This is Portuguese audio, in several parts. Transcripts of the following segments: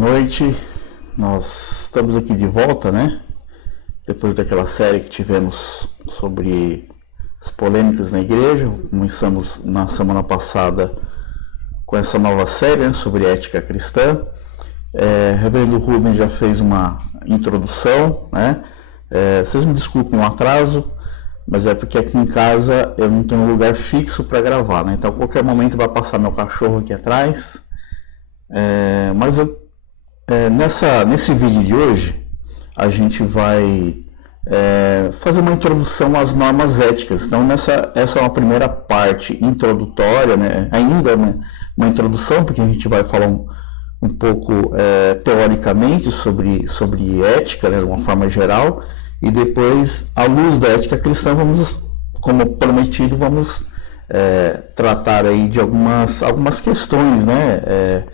noite. Nós estamos aqui de volta, né? Depois daquela série que tivemos sobre as polêmicas na igreja. Começamos na semana passada com essa nova série, né, sobre ética cristã. Reverendo Rubens já fez uma introdução, né? Vocês me desculpem o atraso, mas é porque aqui em casa eu não tenho um lugar fixo para gravar, né? Então a qualquer momento vai passar meu cachorro aqui atrás. Nesse vídeo de hoje a gente vai fazer uma introdução às normas éticas. Então essa é uma primeira parte introdutória, né? Ainda, né, uma introdução, porque a gente vai falar um pouco teoricamente sobre ética, né, de uma forma geral, e depois, à luz da ética cristã, vamos, como prometido, tratar aí de algumas questões, né,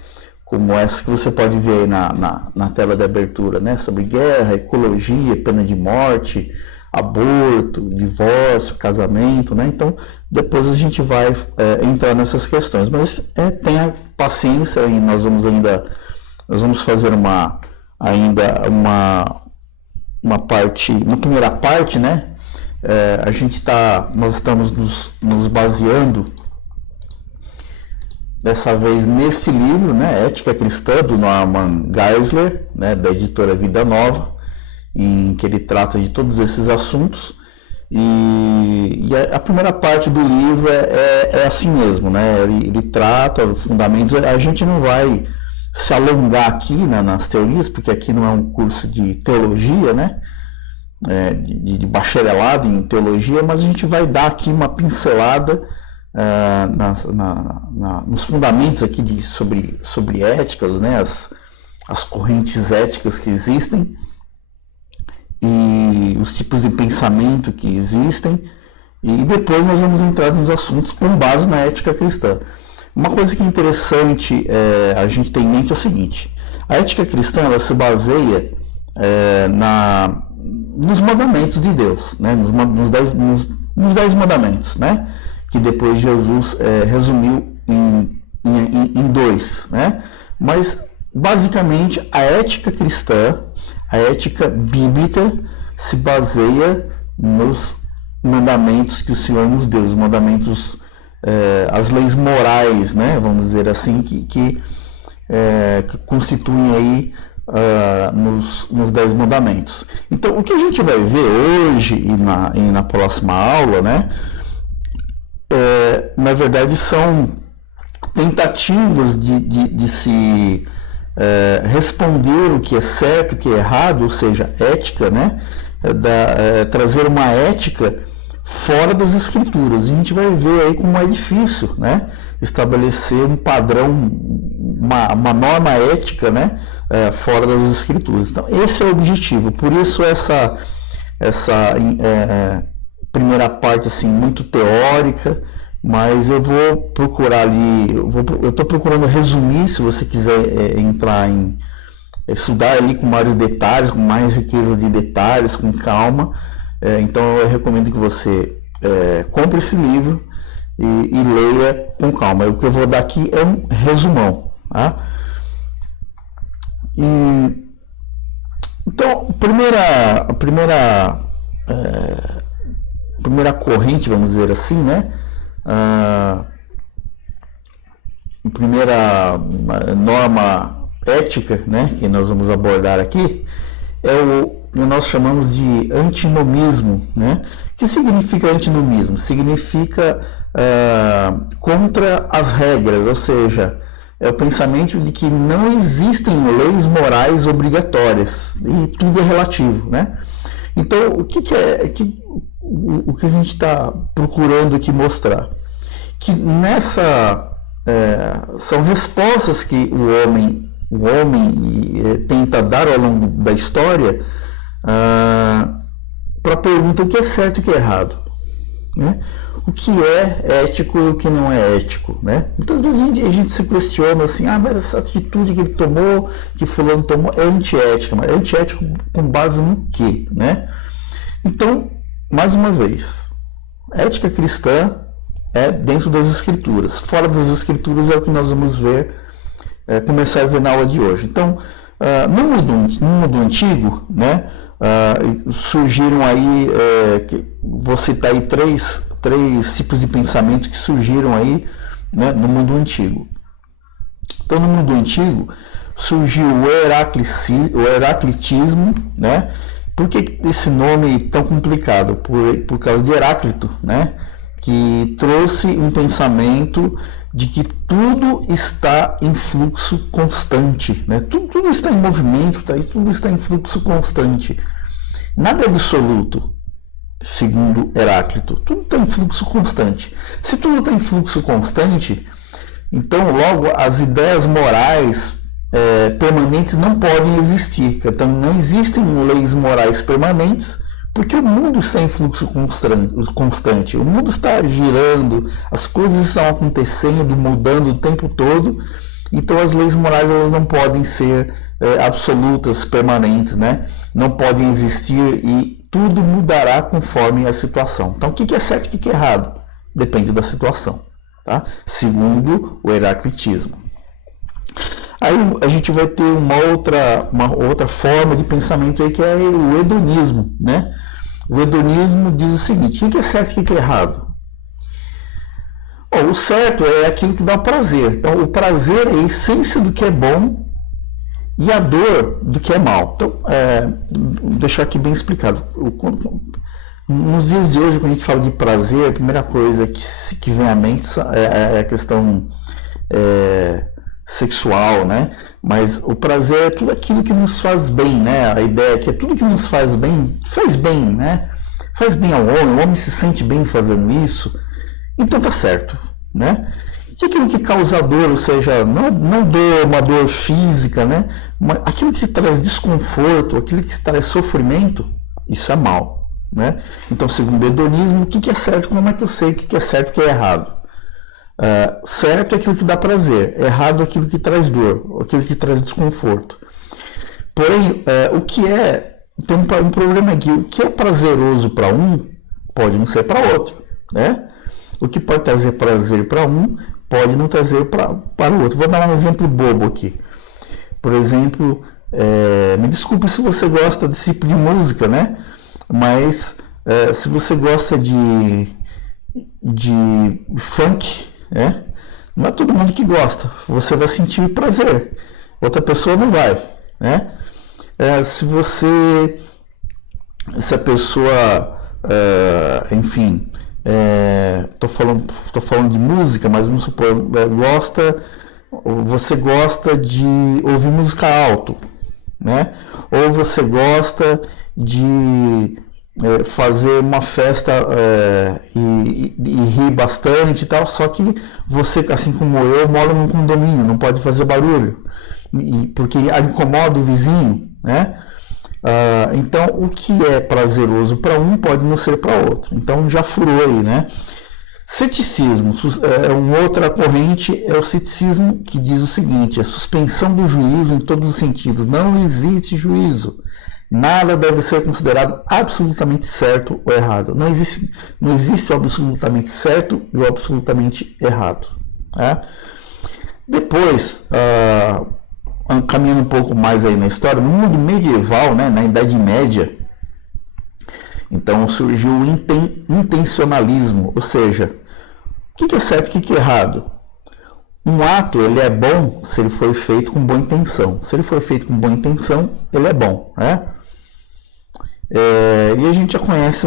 como essa que você pode ver aí na tela de abertura, né, sobre guerra, ecologia, pena de morte, aborto, divórcio, casamento, né? Então depois a gente vai entrar nessas questões, mas tenha paciência e nós vamos fazer uma primeira parte, né? Nós estamos nos baseando dessa vez nesse livro, né, Ética Cristã, do Norman Geisler, né, da editora Vida Nova, em que ele trata de todos esses assuntos. E a primeira parte do livro é assim mesmo, né? Ele trata os fundamentos. A gente não vai se alongar aqui, né, nas teorias, porque aqui não é um curso de teologia, né? De bacharelado em teologia, mas a gente vai dar aqui uma pincelada nos fundamentos aqui sobre éticas, né? As correntes éticas que existem e os tipos de pensamento que existem, e depois nós vamos entrar nos assuntos com base na ética cristã. Uma coisa que é interessante a gente ter em mente é o seguinte: a ética cristã, ela se baseia nos mandamentos de Deus, né? nos 10 mandamentos, né? Que depois Jesus resumiu em 2, né? Mas basicamente a ética cristã, a ética bíblica, se baseia nos mandamentos que o Senhor nos deu, os mandamentos, as leis morais, né, vamos dizer assim, que constituem aí nos 10 mandamentos. Então, o que a gente vai ver hoje e na próxima aula, né, na verdade são tentativas de se responder o que é certo, o que é errado, ou seja, ética, né? Trazer uma ética fora das escrituras. E a gente vai ver aí como é difícil, né? Estabelecer um padrão, uma norma ética, né? Fora das escrituras. Então, esse é o objetivo. Por isso essa primeira parte assim muito teórica. Mas eu vou procurar ali, eu estou procurando resumir, se você quiser entrar estudar ali com maiores detalhes, com mais riqueza de detalhes, com calma. Então eu recomendo que você compre esse livro e leia com calma. O que eu vou dar aqui é um resumão. Tá? Então, a primeira corrente, vamos dizer assim, né? A primeira norma ética, né, que nós vamos abordar aqui é o que nós chamamos de antinomismo, né? O que significa antinomismo? Significa contra as regras, ou seja, é o pensamento de que não existem leis morais obrigatórias e tudo é relativo, né? Então, o que a gente está procurando aqui mostrar? Que são respostas que o homem tenta dar ao longo da história para a pergunta o que é certo e o que é errado, né? O que é ético e o que não é ético, né? Muitas vezes a gente se questiona assim, mas essa atitude que ele tomou, que fulano tomou, é antiética. Mas é antiético com base no quê, né? Então, mais uma vez, ética cristã é dentro das escrituras. Fora das escrituras é o que nós vamos ver começar a ver na aula de hoje. Então, no mundo antigo, né, surgiram aí, vou citar aí três tipos de pensamento que surgiram aí, né, no mundo antigo. Então, no mundo antigo, surgiu o heraclitismo, né? Por que esse nome tão complicado? Por causa de Heráclito, né? Que trouxe um pensamento de que tudo está em fluxo constante, né? Tudo está em movimento, tudo está em fluxo constante. Nada é absoluto, segundo Heráclito. Tudo está em fluxo constante. Se tudo está em fluxo constante, então logo as ideias morais permanentes não podem existir. Então não existem leis morais permanentes, porque o mundo está em fluxo constante. O mundo está girando, as coisas estão acontecendo, mudando o tempo todo. Então as leis morais elas não podem ser absolutas, permanentes, né? Não podem existir e tudo mudará conforme a situação. Então o que é certo e o que é errado? Depende da situação, tá? Segundo o heraclitismo. Aí a gente vai ter uma outra forma de pensamento aí, que é o hedonismo, né? O hedonismo diz o seguinte: o que é certo e o que é errado? Bom, o certo é aquilo que dá prazer. Então, o prazer é a essência do que é bom e a dor do que é mal. Então, vou deixar aqui bem explicado. Nos dias de hoje, quando a gente fala de prazer, a primeira coisa que vem à mente é a questão sexual, né? Mas o prazer é tudo aquilo que nos faz bem, né? A ideia é que tudo que nos faz bem, né? Faz bem ao homem, o homem se sente bem fazendo isso, então tá certo, né? E aquilo que causa dor, ou seja, não dor, uma dor física, né? Mas aquilo que traz desconforto, aquilo que traz sofrimento, isso é mal, né? Então, segundo o hedonismo, o que é certo, como é que eu sei o que é certo e o que é errado? Certo é aquilo que dá prazer, errado é aquilo que traz dor, aquilo que traz desconforto. Porém, tem um problema aqui: o que é prazeroso para um pode não ser para outro, né? O que pode trazer prazer para um pode não trazer para o outro. Vou dar um exemplo bobo aqui. Por exemplo, me desculpe se você gosta desse tipo de música, né? Mas se você gosta de funk, não é todo mundo que gosta. Você vai sentir prazer, outra pessoa não vai, né? Se a pessoa, enfim, tô falando de música, mas vamos supor, você gosta de ouvir música alto, né? Ou você gosta de fazer uma festa e rir bastante e tal, só que você, assim como eu, mora num condomínio, não pode fazer barulho, porque incomoda o vizinho, né? Então, o que é prazeroso para um pode não ser para outro. Então, já furou aí, né? Ceticismo, uma outra corrente é o ceticismo, que diz o seguinte: a suspensão do juízo em todos os sentidos. Não existe juízo. Nada deve ser considerado absolutamente certo ou errado. Não existe o absolutamente certo e o absolutamente errado. Né? Depois, caminhando um pouco mais aí na história, no mundo medieval, né, na Idade Média, então surgiu o intencionalismo, ou seja, o que é certo e o que é errado? Um ato, ele é bom se ele for feito com boa intenção. Se ele for feito com boa intenção, ele é bom, né? E a gente já conhece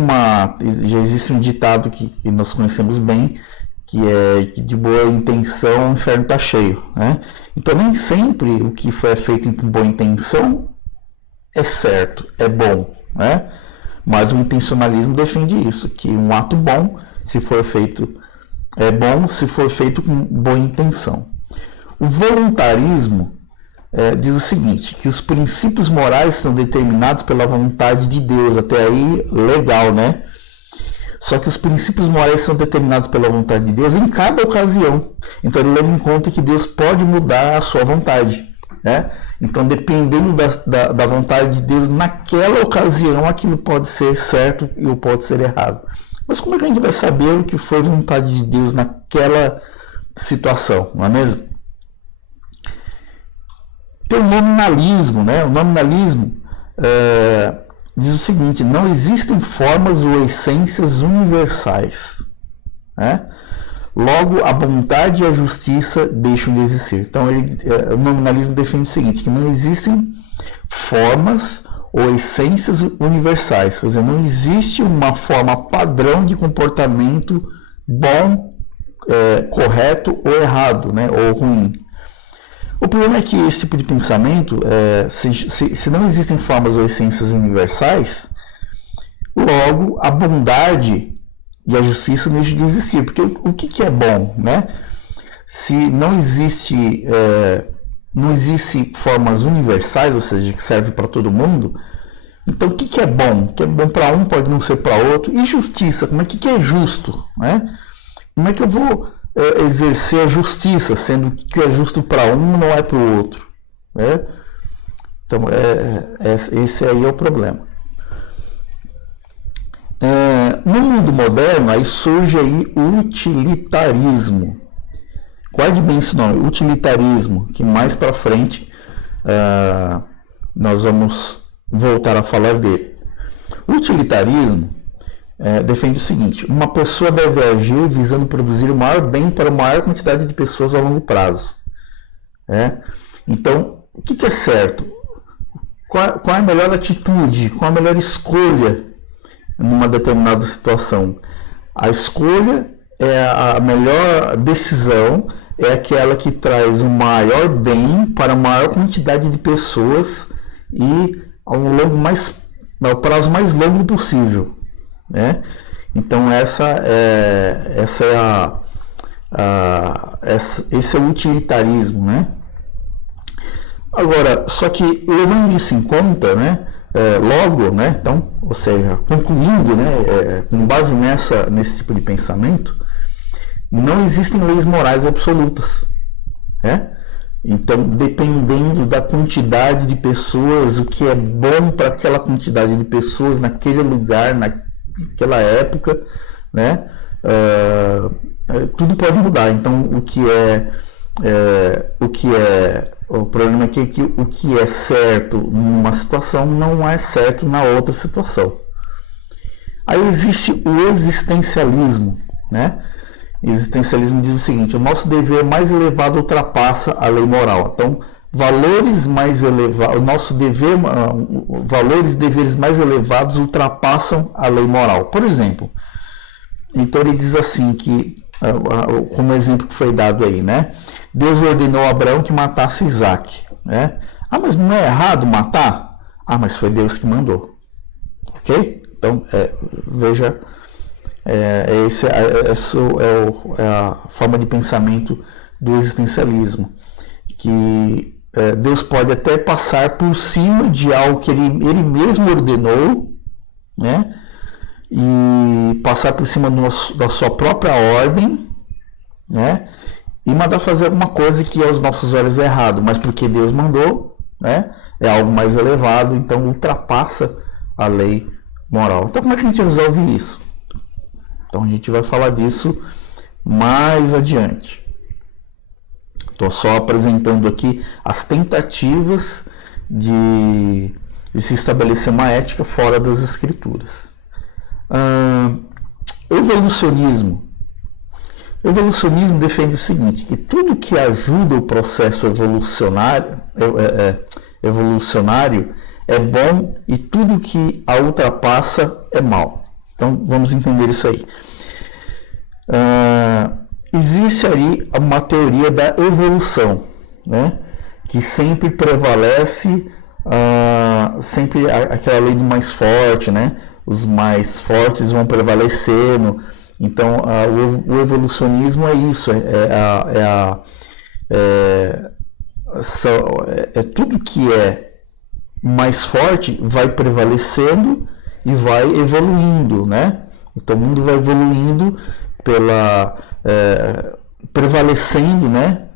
já existe um ditado que nós conhecemos bem, que é que de boa intenção o inferno está cheio, né? Então nem sempre o que foi feito com boa intenção é certo, é bom, né? Mas o intencionalismo defende isso, que um ato bom, se for feito, é bom se for feito com boa intenção. O voluntarismo diz o seguinte, que os princípios morais são determinados pela vontade de Deus. Até aí, legal, né? Só que os princípios morais são determinados pela vontade de Deus em cada ocasião. Então ele leva em conta que Deus pode mudar a sua vontade, né? Então, dependendo da vontade de Deus naquela ocasião, aquilo pode ser certo ou pode ser errado. Mas como é que a gente vai saber o que foi vontade de Deus naquela situação, não é mesmo? Tem o nominalismo, né? O nominalismo diz o seguinte: não existem formas ou essências universais, né? Logo, a bondade e a justiça deixam de existir. Então, o nominalismo defende o seguinte, que não existem formas ou essências universais. Quer dizer, não existe uma forma padrão de comportamento bom, correto ou errado, né? Ou ruim. O problema é que esse tipo de pensamento, se não existem formas ou essências universais, logo a bondade e a justiça deixam de existir. Porque o que é bom, né? Se não existe formas universais, ou seja, que servem para todo mundo, então o que é bom? O que é bom para um pode não ser para outro. E justiça, como é que é justo, né? Como é que eu vou exercer a justiça, sendo que é justo para um não é para o outro, né? Então, esse aí é o problema. No mundo moderno, aí surge aí o utilitarismo. Guarde bem esse nome, utilitarismo, que mais para frente nós vamos voltar a falar dele. O utilitarismo defende o seguinte: uma pessoa deve agir visando produzir o maior bem para a maior quantidade de pessoas a longo prazo. Então, o que é certo? Qual é a melhor atitude? Qual a melhor escolha numa determinada situação? A escolha a melhor decisão é aquela que traz o maior bem para a maior quantidade de pessoas e ao prazo mais longo possível, né? Então esse é o utilitarismo, né? Agora, só que levando isso em conta, né? Logo, né? Então, ou seja, concluindo, né? Com base nesse tipo de pensamento, não existem leis morais absolutas, né? Então, dependendo da quantidade de pessoas, o que é bom para aquela quantidade de pessoas naquele lugar, naquela época, né? Tudo pode mudar. Então, o problema é que o que é certo numa situação não é certo na outra situação. Aí existe o existencialismo, né? O existencialismo diz o seguinte: o nosso dever mais elevado ultrapassa a lei moral. Então, valores mais elevados, o nosso dever, valores e deveres mais elevados ultrapassam a lei moral. Por exemplo, então ele diz assim que, como exemplo que foi dado aí, né? Deus ordenou a Abraão que matasse Isaac, né? Mas não é errado matar? Mas foi Deus que mandou, ok? Então, veja, essa é a forma de pensamento do existencialismo, que Deus pode até passar por cima de algo que ele mesmo ordenou, né? E passar por cima da sua própria ordem, né? E mandar fazer alguma coisa que aos nossos olhos é errado, mas porque Deus mandou, né? É algo mais elevado, então ultrapassa a lei moral. Então, como é que a gente resolve isso? Então, a gente vai falar disso mais adiante. Estou só apresentando aqui as tentativas de se estabelecer uma ética fora das escrituras. Evolucionismo. O evolucionismo defende o seguinte: que tudo que ajuda o processo evolucionário é bom e tudo que a ultrapassa é mal. Então, vamos entender isso aí. Existe ali uma teoria da evolução, né? Que sempre prevalece sempre aquela lei do mais forte, né? Os mais fortes vão prevalecendo. Então, o evolucionismo é isso, tudo que é mais forte vai prevalecendo e vai evoluindo, né? Então, o mundo vai evoluindo prevalecendo, né?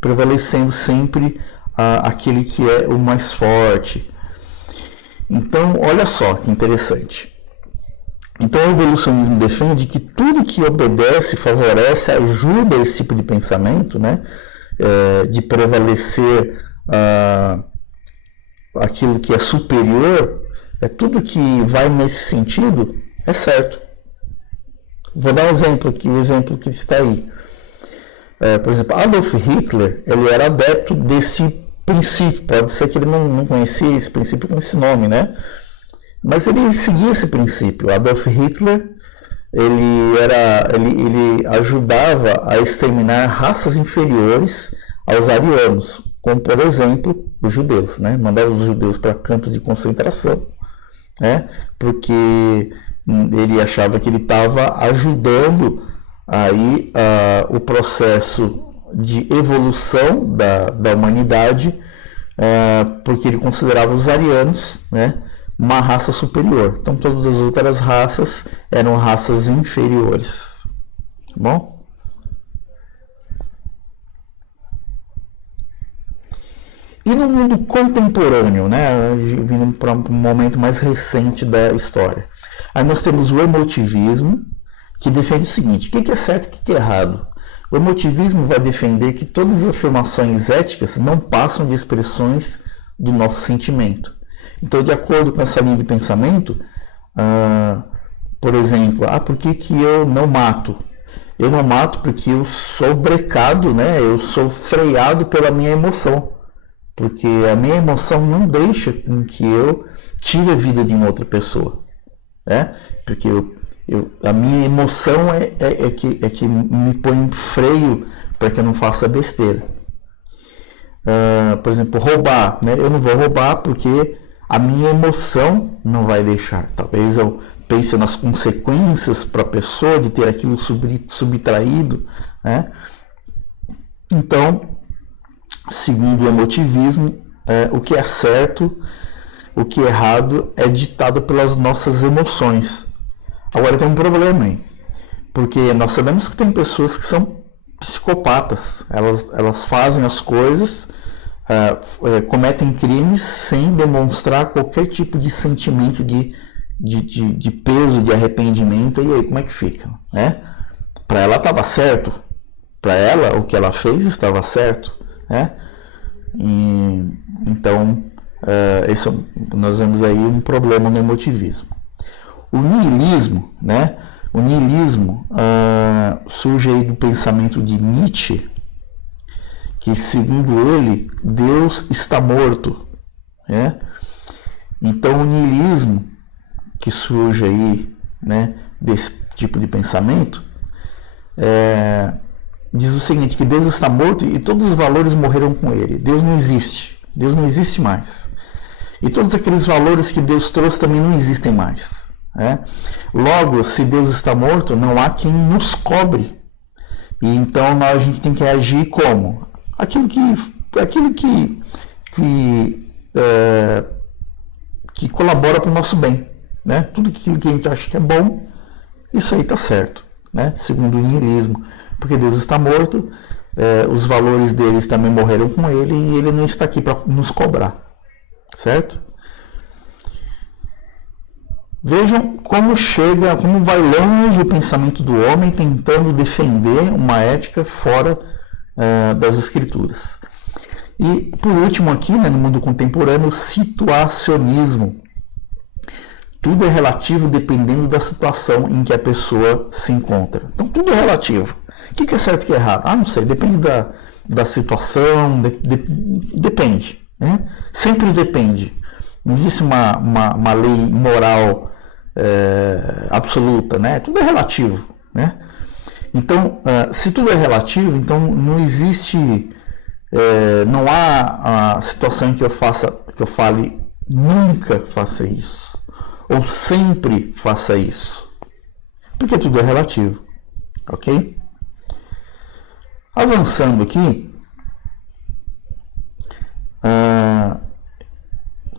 Prevalecendo sempre aquele que é o mais forte. Então, olha só que interessante. Então, o evolucionismo defende que tudo que obedece, favorece, ajuda esse tipo de pensamento, né? De prevalecer aquilo que é superior, tudo que vai nesse sentido é certo. Vou dar um exemplo aqui, o exemplo que está aí. Por exemplo, Adolf Hitler, ele era adepto desse princípio. Pode ser que ele não conhecia esse princípio com esse nome, né? Mas ele seguia esse princípio. Adolf Hitler, ele ajudava a exterminar raças inferiores aos arianos, como, por exemplo, os judeus, né? Mandava os judeus para campos de concentração, né? Porque ele achava que ele estava ajudando aí o processo de evolução da humanidade, porque ele considerava os arianos, né, uma raça superior. Então todas as outras raças eram raças inferiores. Tá bom? E no mundo contemporâneo, né, vindo para um momento mais recente da história, aí nós temos o emotivismo, que defende o seguinte: o que é certo e o que é errado. O emotivismo vai defender que todas as afirmações éticas não passam de expressões do nosso sentimento. Então, de acordo com essa linha de pensamento, por exemplo, por que eu não mato? Eu não mato porque eu sou brecado, né? Eu sou freado pela minha emoção. Porque a minha emoção não deixa com que eu tire a vida de uma outra pessoa. Né? Porque a minha emoção é que me põe um freio para que eu não faça besteira. Por exemplo, roubar, né? Eu não vou roubar porque a minha emoção não vai deixar. Talvez eu pense nas consequências para a pessoa de ter aquilo subtraído, né? Então, segundo o emotivismo, o que é certo, o que é errado é ditado pelas nossas emoções. Agora tem um problema aí, porque nós sabemos que tem pessoas que são psicopatas, elas fazem as coisas, cometem crimes sem demonstrar qualquer tipo de sentimento de peso, de arrependimento. E aí, como é que fica? Né? Para ela estava certo, para ela o que ela fez estava certo. Né? Então, nós vemos aí um problema no emotivismo. O niilismo, né? O niilismo surge aí do pensamento de Nietzsche, que, segundo ele, Deus está morto. Né? Então, o niilismo que surge aí, né, desse tipo de pensamento, diz o seguinte, que Deus está morto e todos os valores morreram com ele. Deus não existe mais. E todos aqueles valores que Deus trouxe também não existem mais. Né? Logo, se Deus está morto, não há quem nos cobre. E então a gente tem que agir como? Aquilo que colabora para o nosso bem. Né? Tudo aquilo que a gente acha que é bom, isso aí está certo. Né? Segundo o niilismo. Porque Deus está morto, os valores deles também morreram com ele e ele não está aqui para nos cobrar. Certo? Vejam como vai longe o pensamento do homem tentando defender uma ética fora das escrituras. E, por último aqui, né, no mundo contemporâneo, o situacionismo. Tudo é relativo dependendo da situação em que a pessoa se encontra. Então, tudo é relativo. O que é certo e o que é errado? Não sei, depende da situação, depende. Né? Sempre depende. Não existe uma lei moral absoluta, né? Tudo é relativo, né? Então, se tudo é relativo, então não existe, não há a situação em que eu fale nunca faça isso ou sempre faça isso, porque tudo é relativo, ok? Avançando aqui.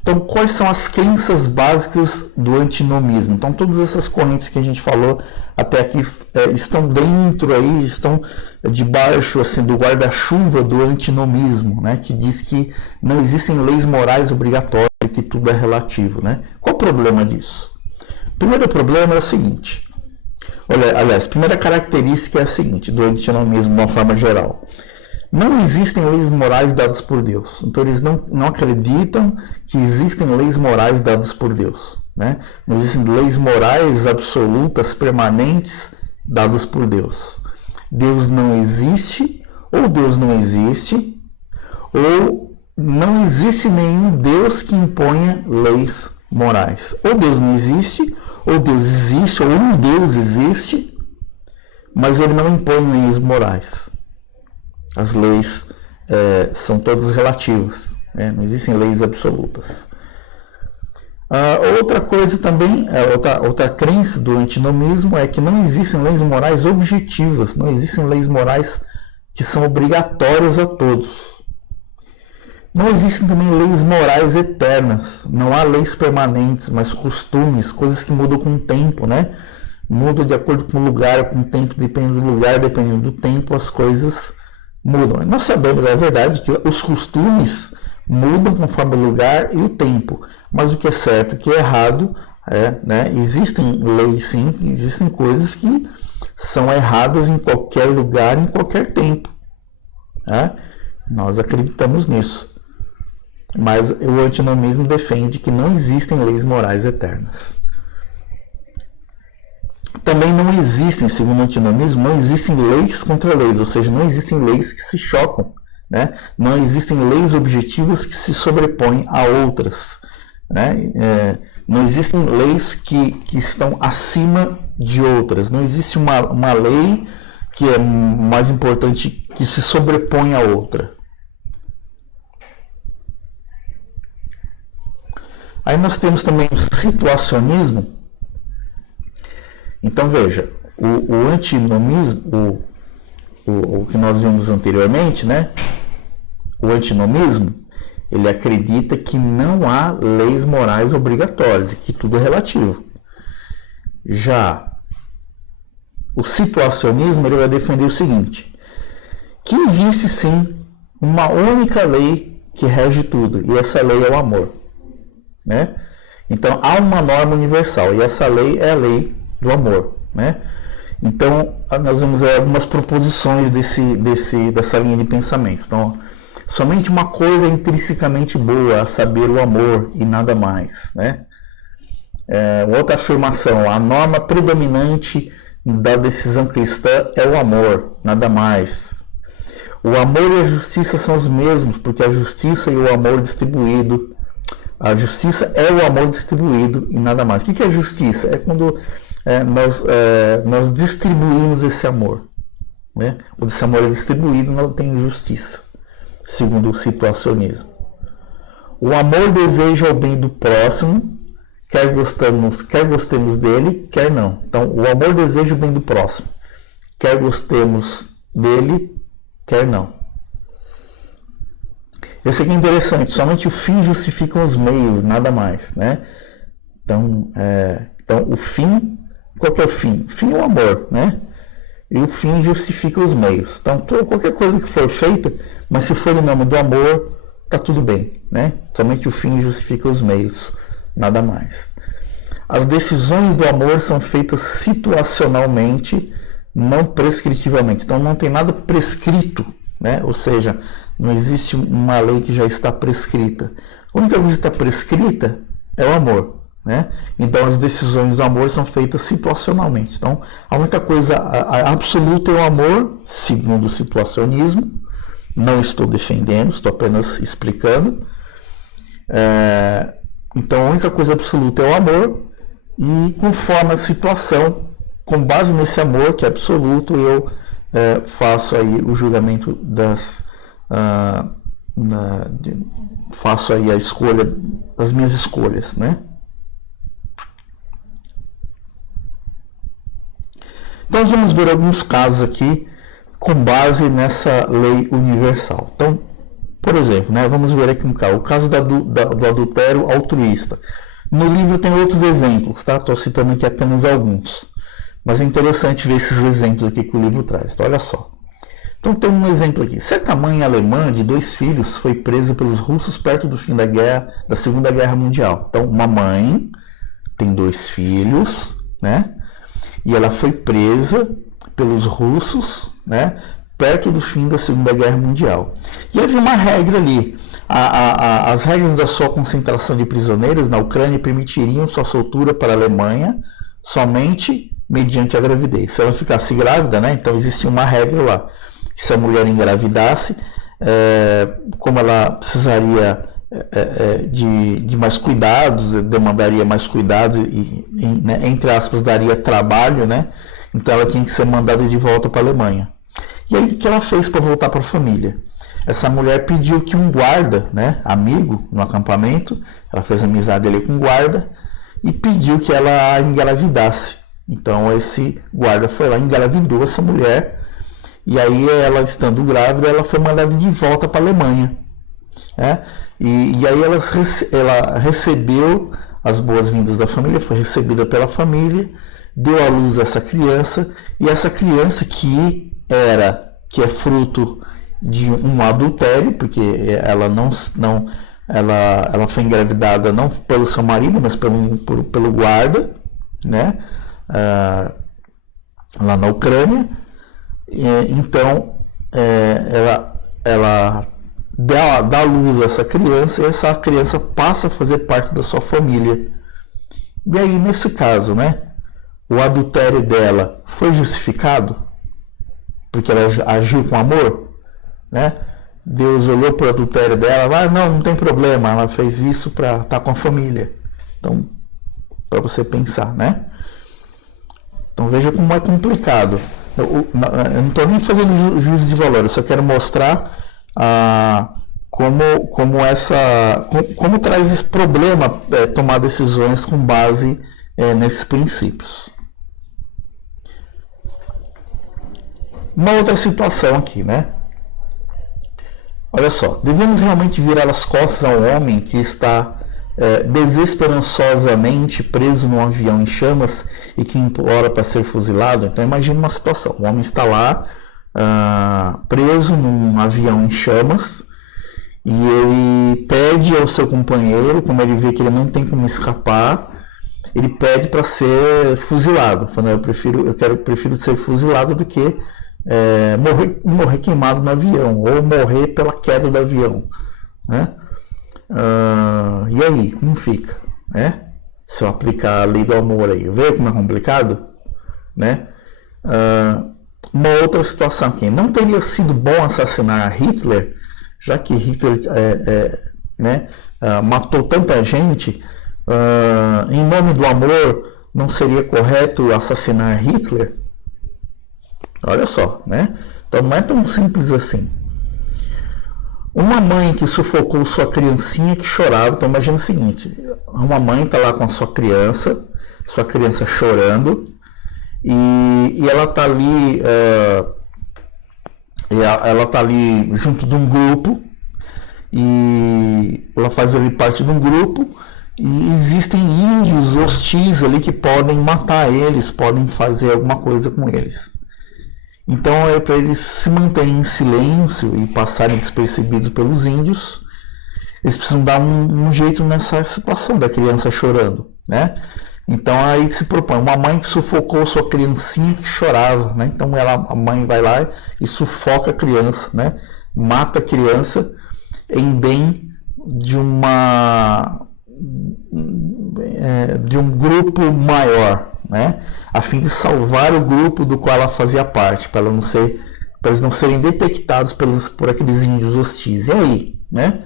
Então, quais são as crenças básicas do antinomismo? Então, todas essas correntes que a gente falou até aqui estão dentro aí, estão debaixo assim, do guarda-chuva do antinomismo, né? Que diz que não existem leis morais obrigatórias e que tudo é relativo. Né? Qual o problema disso? O primeiro problema é o seguinte. Aliás, a primeira característica é a seguinte, do antinomismo de uma forma geral. Não existem leis morais dadas por Deus. Então eles não acreditam que existem leis morais dadas por Deus. Né? Não existem leis morais absolutas, permanentes, dadas por Deus. Deus não existe, ou Deus não existe, ou não existe nenhum Deus que imponha leis morais. Ou Deus não existe, ou Deus existe, ou um Deus existe, mas ele não impõe leis morais. As leis são todas relativas, né? Não existem leis absolutas. Outra coisa também, outra crença do antinomismo é que não existem leis morais objetivas, não existem leis morais que são obrigatórias a todos. Não existem também leis morais eternas, não há leis permanentes, mas costumes, coisas que mudam com o tempo, né? Mudam de acordo com o lugar, com o tempo, dependendo do lugar, dependendo do tempo, as coisas mudam. Nós sabemos, é verdade, que os costumes mudam conforme o lugar e o tempo, mas o que é certo, o que é errado, né? Existem leis, sim, existem coisas que são erradas em qualquer lugar, em qualquer tempo. Né? Nós acreditamos nisso. Mas o antinomismo defende que não existem leis morais eternas. Também não existem, segundo o antinomismo, não existem leis contra leis, ou seja, não existem leis que se chocam, né? Não existem leis objetivas que se sobrepõem a outras, né? Não existem leis que estão acima de outras, não existe uma lei que é mais importante, que se sobrepõe a outra. Aí nós temos também o situacionismo. Então veja, o antinomismo, o que nós vimos anteriormente, né? O antinomismo, ele acredita que não há leis morais obrigatórias, que tudo é relativo. Já o situacionismo, ele vai defender o seguinte, que existe sim uma única lei que rege tudo, e essa lei é o amor. Né? Então há uma norma universal, e essa lei é a lei do amor, né? Então nós vamos ver algumas proposições dessa linha de pensamento. Então, somente uma coisa é intrinsecamente boa, a saber, o amor e nada mais, né? Outra afirmação, a norma predominante da decisão cristã é o amor, nada mais. O amor e a justiça são os mesmos, porque a justiça e o amor distribuído, a justiça é o amor distribuído e nada mais. O que é justiça? É quando nós distribuímos esse amor. Né? Quando esse amor é distribuído, não tem justiça, segundo o situacionismo. O amor deseja o bem do próximo, quer gostemos dele, quer não. Então, o amor deseja o bem do próximo, quer gostemos dele, quer não. Esse aqui é interessante, somente o fim justifica os meios, nada mais, né? Então o fim, qual que é o fim? O fim é o amor, né? E o fim justifica os meios. Então, qualquer coisa que for feita, mas se for em nome do amor, tá tudo bem, né? Somente o fim justifica os meios, nada mais. As decisões do amor são feitas situacionalmente, não prescritivamente. Então, não tem nada prescrito, né? Ou seja, não existe uma lei que já está prescrita. A única coisa que está prescrita é o amor, né? Então as decisões do amor são feitas situacionalmente. Então a única coisa absoluta é o amor, segundo o situacionismo. Não estou defendendo, estou apenas explicando. Então a única coisa absoluta é o amor, e conforme a situação, com base nesse amor que é absoluto, eu faço aí o julgamento faço aí a escolha, as minhas escolhas, né? Então nós vamos ver alguns casos aqui com base nessa lei universal. Então, por exemplo, né, vamos ver aqui um caso, o caso do adultério altruísta. No livro tem outros exemplos, tá? Estou citando aqui apenas alguns, mas é interessante ver esses exemplos aqui que o livro traz. Então, olha só. Então tem um exemplo aqui. Certa mãe alemã de 2 filhos foi presa pelos russos perto do fim da Segunda Guerra Mundial. Então uma mãe tem 2 filhos, né? E ela foi presa pelos russos, né? perto do fim da Segunda Guerra Mundial. E havia uma regra ali. As regras da sua concentração de prisioneiros na Ucrânia permitiriam sua soltura para a Alemanha somente mediante a gravidez. Se ela ficasse grávida, né, então existia uma regra lá, que se a mulher engravidasse, como ela precisaria de mais cuidados, demandaria mais cuidados e né, entre aspas, daria trabalho, né, então ela tinha que ser mandada de volta para a Alemanha. E aí o que ela fez para voltar para a família? Essa mulher pediu que um guarda, né, amigo no acampamento, ela fez amizade ali com um guarda e pediu que ela a engravidasse. Então esse guarda foi lá, engravidou essa mulher, e aí ela estando grávida, ela foi mandada de volta para a Alemanha. Né? E aí ela recebeu as boas-vindas da família, foi recebida pela família, deu à luz essa criança, e essa criança que é fruto de um adultério, porque ela foi engravidada não pelo seu marido, mas pelo guarda, né? Lá na Ucrânia. Então ela dá à luz a essa criança, e essa criança passa a fazer parte da sua família. E aí, nesse caso, né, o adultério dela foi justificado porque ela agiu com amor, né? Deus olhou para o adultério dela, não tem problema, ela fez isso para estar com a família. Então, para você pensar, né? Então veja como é complicado. Eu não estou nem fazendo juízo de valor, eu só quero mostrar como traz esse problema tomar decisões com base nesses princípios. Uma outra situação aqui, né? Olha só, devemos realmente virar as costas ao homem que está desesperançosamente preso num avião em chamas e que implora para ser fuzilado? Então imagine uma situação, o homem está lá preso num avião em chamas e ele pede ao seu companheiro, como ele vê que ele não tem como escapar, ele pede para ser fuzilado, falando, eu prefiro ser fuzilado do que morrer queimado no avião, ou morrer pela queda do avião, né? E aí, como fica, né? Se eu aplicar a lei do amor aí, vê como é complicado, né? Uma outra situação aqui, não teria sido bom assassinar Hitler, já que Hitler matou tanta gente, em nome do amor, não seria correto assassinar Hitler? Olha só, né? Então não é tão simples assim. Uma mãe que sufocou sua criancinha que chorava, então imagina o seguinte, uma mãe está lá com a sua criança chorando, e ela está ali, junto de um grupo, e ela faz ali parte de um grupo, e existem índios hostis ali que podem matar eles, podem fazer alguma coisa com eles. Então para eles se manterem em silêncio e passarem despercebidos pelos índios, eles precisam dar um jeito nessa situação da criança chorando, né? Então aí se propõe uma mãe que sufocou sua criancinha que chorava, né? Então a mãe vai lá e sufoca a criança, né? Mata a criança em bem de um grupo maior, né? A fim de salvar o grupo do qual ela fazia parte, para eles não serem detectados por aqueles índios hostis. E aí, né?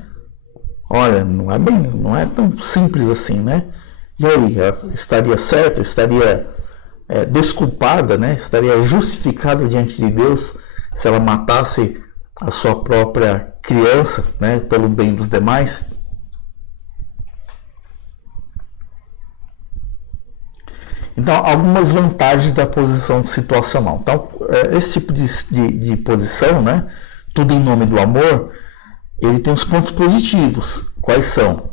Olha, não é tão simples assim, né? E aí, ela estaria certa, estaria desculpada, né? Estaria justificada diante de Deus se ela matasse a sua própria criança, né? Pelo bem dos demais? Então, algumas vantagens da posição situacional. Então, esse tipo de posição, né, tudo em nome do amor, ele tem os pontos positivos. Quais são?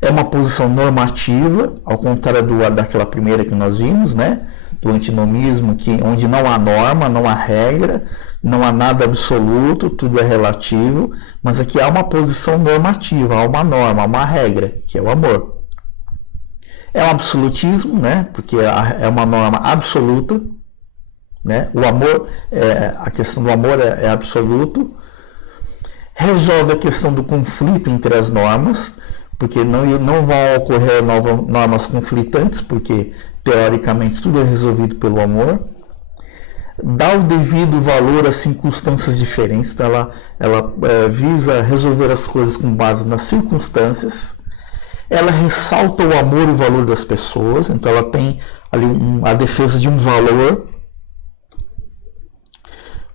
É uma posição normativa, ao contrário daquela primeira que nós vimos, né, do antinomismo, onde não há norma, não há regra, não há nada absoluto, tudo é relativo, mas aqui há uma posição normativa, há uma norma, há uma regra, que é o amor. É um absolutismo, né? Porque é uma norma absoluta, né? O amor, a questão do amor é absoluto. Resolve a questão do conflito entre as normas, porque não vão ocorrer normas conflitantes, porque teoricamente tudo é resolvido pelo amor. Dá o devido valor às circunstâncias diferentes, então ela visa resolver as coisas com base nas circunstâncias. Ela ressalta o amor e o valor das pessoas, então ela tem ali a defesa de um valor.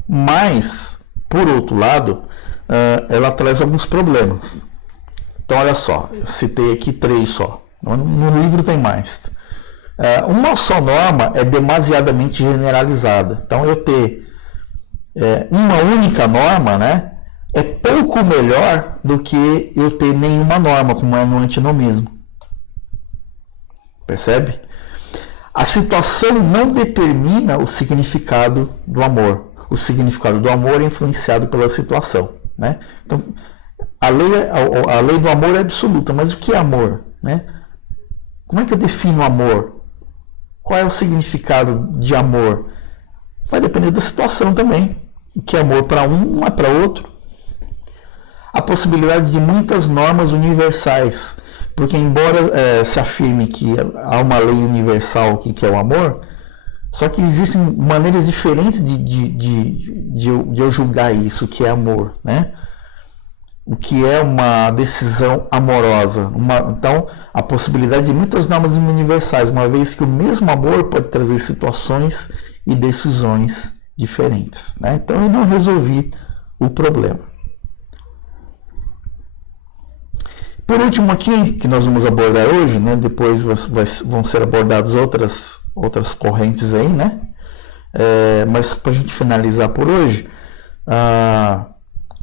Mas, por outro lado, ela traz alguns problemas. Então, olha só, eu citei aqui 3 só. No livro tem mais. Uma só norma é demasiadamente generalizada. Então, eu ter uma única norma, né, é pouco melhor do que eu ter nenhuma norma, como é no antinomismo. Percebe? A situação não determina o significado do amor. O significado do amor é influenciado pela situação, né? Então, a lei do amor é absoluta, mas o que é amor, né? Como é que eu defino amor? Qual é o significado de amor? Vai depender da situação também. O que é amor para um não é para outro. A possibilidade de muitas normas universais, porque embora se afirme que há uma lei universal que é o amor, só que existem maneiras diferentes de eu julgar isso, o que é amor, né? O que é uma decisão amorosa. Então, a possibilidade de muitas normas universais, uma vez que o mesmo amor pode trazer situações e decisões diferentes, né? Então, eu não resolvi o problema. Por último aqui, que nós vamos abordar hoje, né? Depois vão ser abordadas outras correntes aí, né? Mas para a gente finalizar por hoje,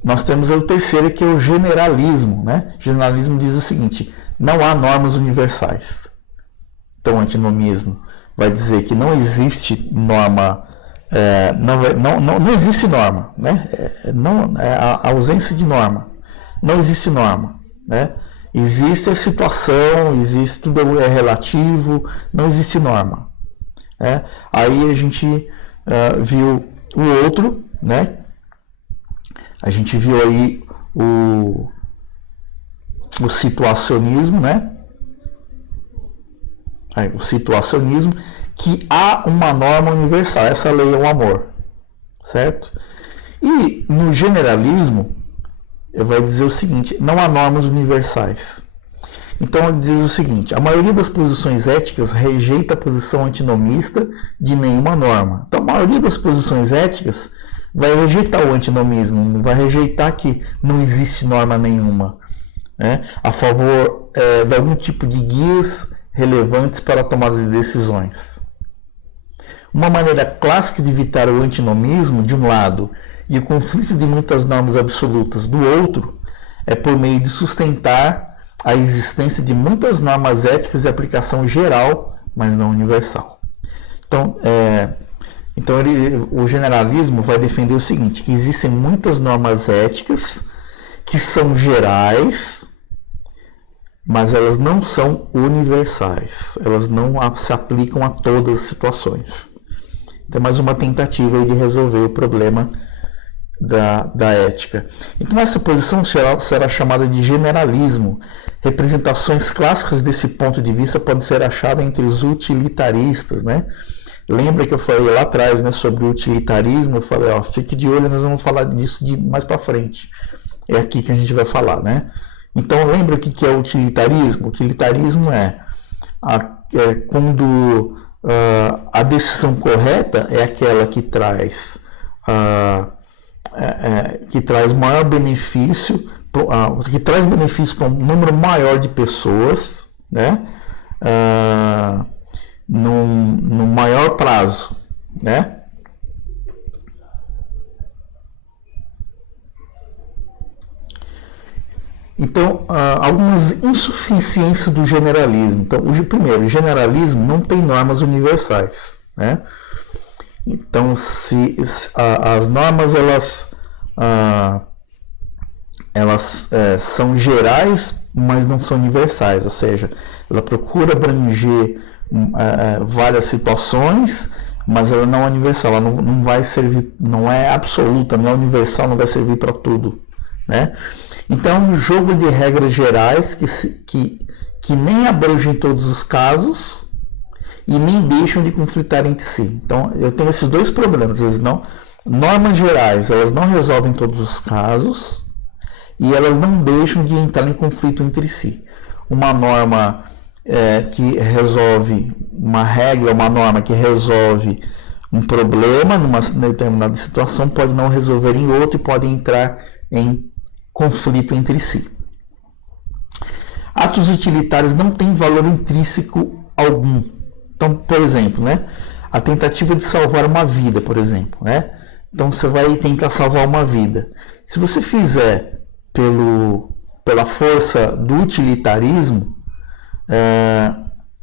nós temos o terceiro, que é o generalismo, né? Generalismo diz o seguinte: não há normas universais. Então, o antinomismo vai dizer que não existe norma, não existe norma, né? A ausência de norma. Não existe norma, né? Existe a situação, tudo é relativo, não existe norma. Aí a gente viu o outro, né? A gente viu aí o situacionismo, né? O situacionismo, que há uma norma universal, essa lei é o amor, certo? E no generalismo, vai dizer o seguinte: não há normas universais. Então ele diz o seguinte: a maioria das posições éticas rejeita a posição antinomista de nenhuma norma. Então a maioria das posições éticas vai rejeitar o antinomismo, vai rejeitar que não existe norma nenhuma, né, a favor de algum tipo de guias relevantes para a tomada de decisões. Uma maneira clássica de evitar o antinomismo, de um lado, e o conflito de muitas normas absolutas do outro, é por meio de sustentar a existência de muitas normas éticas de aplicação geral, mas não universal. Então, o generalismo vai defender o seguinte: que existem muitas normas éticas que são gerais, mas elas não são universais. Elas não se aplicam a todas as situações. Então, é mais uma tentativa de resolver o problema da ética. Então, essa posição será chamada de generalismo. Representações clássicas desse ponto de vista podem ser achadas entre os utilitaristas, né? Lembra que eu falei lá atrás, né, sobre o utilitarismo? Eu falei, fique de olho, nós vamos falar disso mais para frente. É aqui que a gente vai falar, né? Então, lembra o que é o utilitarismo? O utilitarismo é quando a decisão correta é aquela que traz maior benefício, que traz benefício para um número maior de pessoas, né? No maior prazo, né? Então, algumas insuficiências do generalismo. Então, primeiro, o generalismo não tem normas universais, né? Então, as normas elas são gerais, mas não são universais, ou seja, ela procura abranger várias situações, mas ela não é universal, ela não vai servir, não é absoluta, não é universal, não vai servir para tudo, né? Então, um jogo de regras gerais que nem abrangem todos os casos e nem deixam de conflitar entre si. Então, eu tenho esses dois problemas. Normas gerais, elas não resolvem todos os casos e elas não deixam de entrar em conflito entre si. Uma norma que resolve, uma regra, uma norma que resolve um problema numa determinada situação pode não resolver em outra e pode entrar em conflito entre si. Atos utilitários não têm valor intrínseco algum. Então, por exemplo, né, a tentativa de salvar uma vida, por exemplo, né? Então você vai tentar salvar uma vida. Se você fizer pela força do utilitarismo,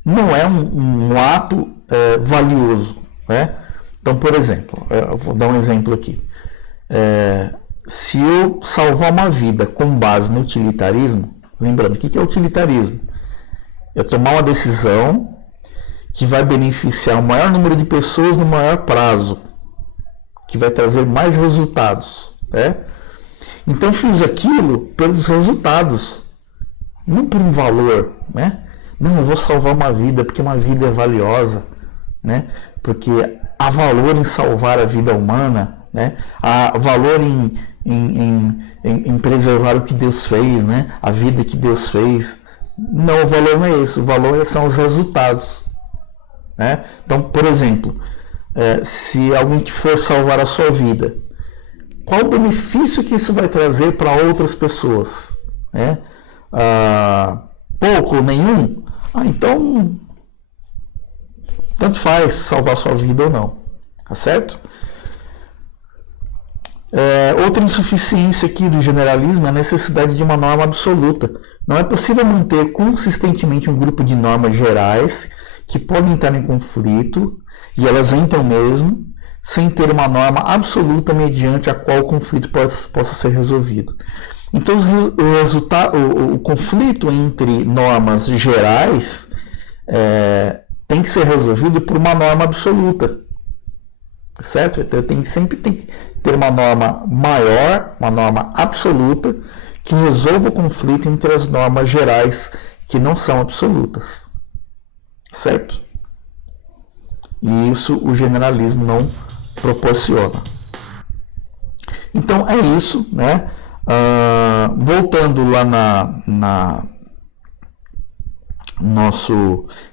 não é um ato valioso, né? Então, por exemplo, eu vou dar um exemplo aqui. Se eu salvar uma vida com base no utilitarismo, lembrando, o que é utilitarismo? É tomar uma decisão que vai beneficiar o maior número de pessoas no maior prazo, que vai trazer mais resultados, né? Então, fiz aquilo pelos resultados, não por um valor, né? Não, eu vou salvar uma vida porque uma vida é valiosa, né? Porque há valor em salvar a vida humana, né? Há valor em preservar o que Deus fez, né? A vida que Deus fez. Não, o valor não é esse. O valor são os resultados, né? Então, por exemplo, se alguém for salvar a sua vida, qual o benefício que isso vai trazer para outras pessoas, né? Pouco ou nenhum? Então, tanto faz salvar sua vida ou não, tá certo? Outra insuficiência aqui do generalismo é a necessidade de uma norma absoluta. Não é possível manter consistentemente um grupo de normas gerais que podem entrar em conflito, e elas entram mesmo, sem ter uma norma absoluta mediante a qual o conflito possa ser resolvido. Então, o conflito entre normas gerais tem que ser resolvido por uma norma absoluta, certo? Então, sempre tem que ter uma norma maior, uma norma absoluta, que resolva o conflito entre as normas gerais que não são absolutas, certo? E isso o generalismo não proporciona. Então é isso, né? Voltando lá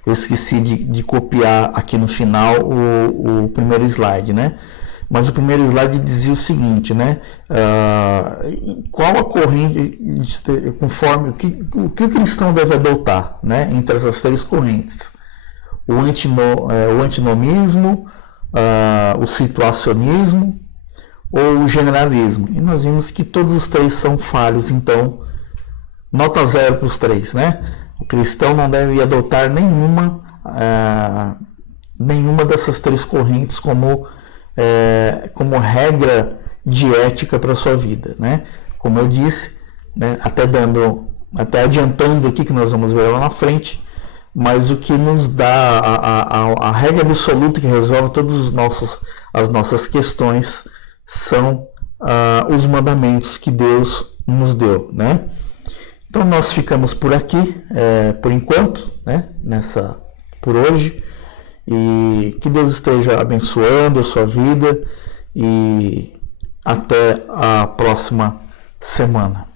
eu esqueci de copiar aqui no final o primeiro slide, né? Mas o primeiro slide dizia o seguinte, né? Qual a corrente, conforme o que o cristão deve adotar, né? Entre essas três correntes: o antinomismo, o situacionismo ou o generalismo. E nós vimos que todos os três são falhos, então nota 0 para os três, né? O cristão não deve adotar nenhuma dessas três correntes como regra de ética para a sua vida, né? Como eu disse, né, até adiantando aqui que nós vamos ver lá na frente, mas o que nos dá a regra absoluta que resolve todas as nossas questões são os mandamentos que Deus nos deu, né? Então nós ficamos por aqui, por enquanto, né? Por hoje, e que Deus esteja abençoando a sua vida e até a próxima semana.